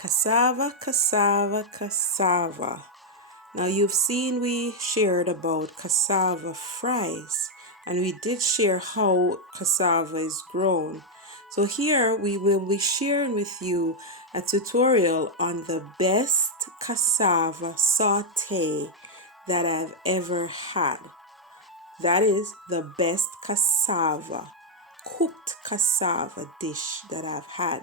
Cassava, cassava, cassava. Now you've seen we shared about cassava fries, and we did share how cassava is grown. So here we will be sharing with you a tutorial on the best cassava saute that I've ever had. That is the best cooked cassava dish that I've had.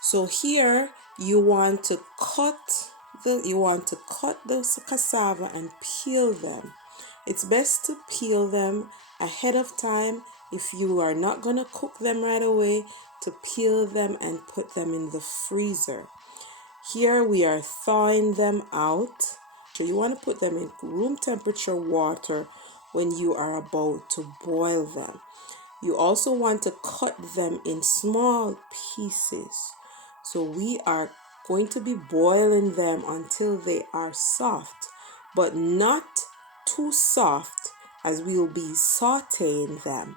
So here you want to cut the cassava and peel them. It's best to peel them ahead of time if you are not going to cook them right away, to peel them and put them in the freezer. Here we are thawing them out. So you want to put them in room temperature water when you are about to boil them. You also want to cut them in small pieces. So we are going to be boiling them until they are soft, but not too soft, as we will be sauteing them.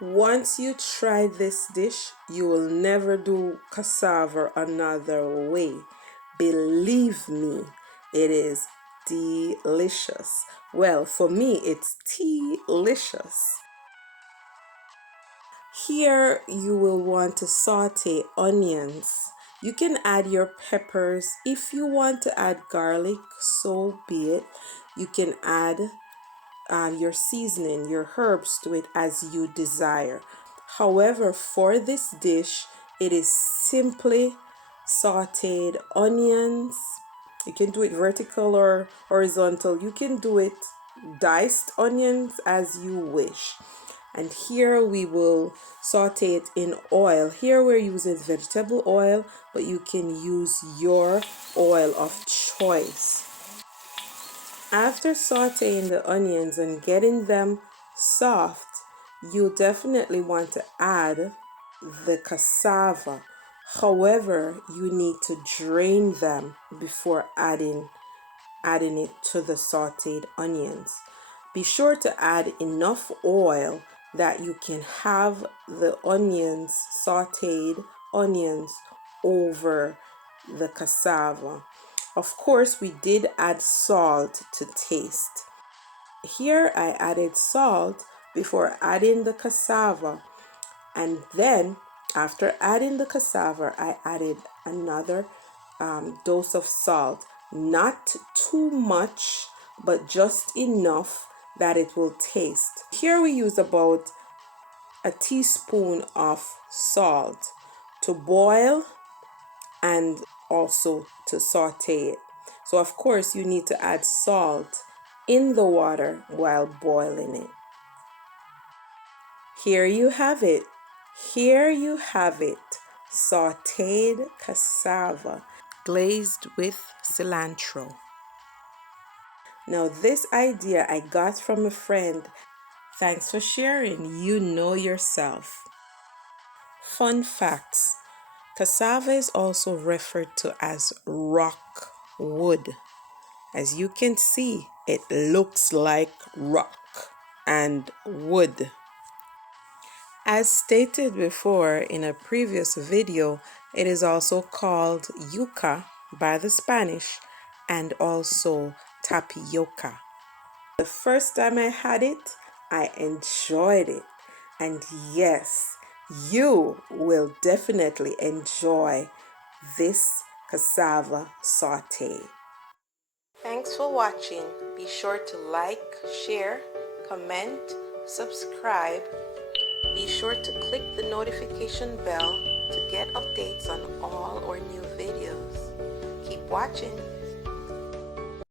Once you try this dish, you will never do cassava another way. Believe me, it is delicious. Well, for me, it's delicious. Here you will want to saute onions. You can add your peppers. If you want to add garlic, so be it. You can add your seasoning, your herbs to it as you desire. However, for this dish, it is simply sauteed onions. You can do it vertical or horizontal. You can do it diced onions as you wish. And here we will saute it in oil. Here we're using vegetable oil, but you can use your oil of choice. After sauteing the onions and getting them soft, you definitely want to add the cassava. However, you need to drain them before adding it to the sauteed onions. Be sure to add enough oil that you can have the sauteed onions over the cassava. Of course, we did add salt to taste. Here I added salt before adding the cassava, and then after adding the cassava, I added another dose of salt. Not too much, but just enough that it will taste. Here we use about a teaspoon of salt to boil and also to saute it. So of course you need to add salt in the water while boiling it. Here you have it. Here you have it. Sauteed cassava glazed with cilantro. Now this idea I got from a friend. Thanks for sharing. You know yourself. Fun facts. Cassava is also referred to as rock wood. As you can see, it looks like rock and wood. As stated before in a previous video, it is also called yucca by the Spanish and also tapioca. The first time I had it, I enjoyed it. And yes, you will definitely enjoy this cassava saute. Thanks for watching. Be sure to like, share, comment, subscribe. Be sure to click the notification bell to get updates on all our new videos. Keep watching.